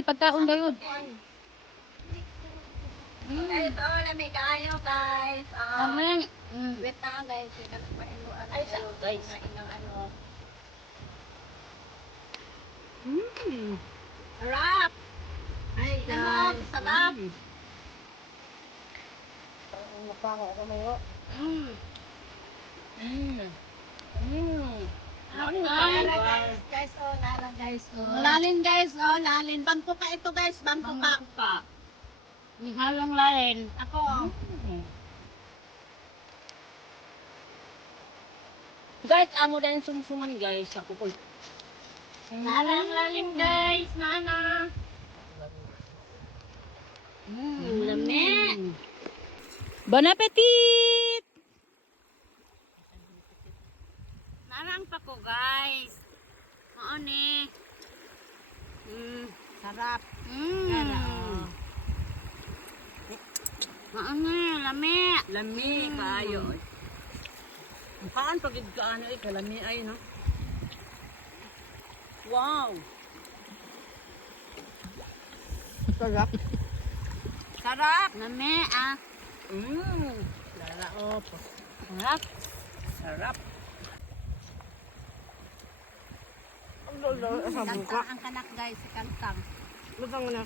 Sige, pagkaon gayon. Guys, lami kayo guys. Amen. Wait na guys. Ay, guys. Ano. Sarap. Ay, guys. Sarap. Mukha ko mayo. Guys, lalang guys. Lalin guys, lalin. Bangko pa ito guys, bangko pa. Halong lalin. Ako. Guys, amo din sumsuman guys. Ako ko. Lalang lalin guys, nana. Lami. Bon appetit! Narang pa ko guys. Maani. Sarap. Maani, lami. Lami kaayo. Kaan pagid kaano kalami ay no. Wow. Sarap. Sarap. Lami ah. Lalaop. Sarap. Sarap. Ang lolo sa buka. Ang kanak guys, si kantang. Lutang na.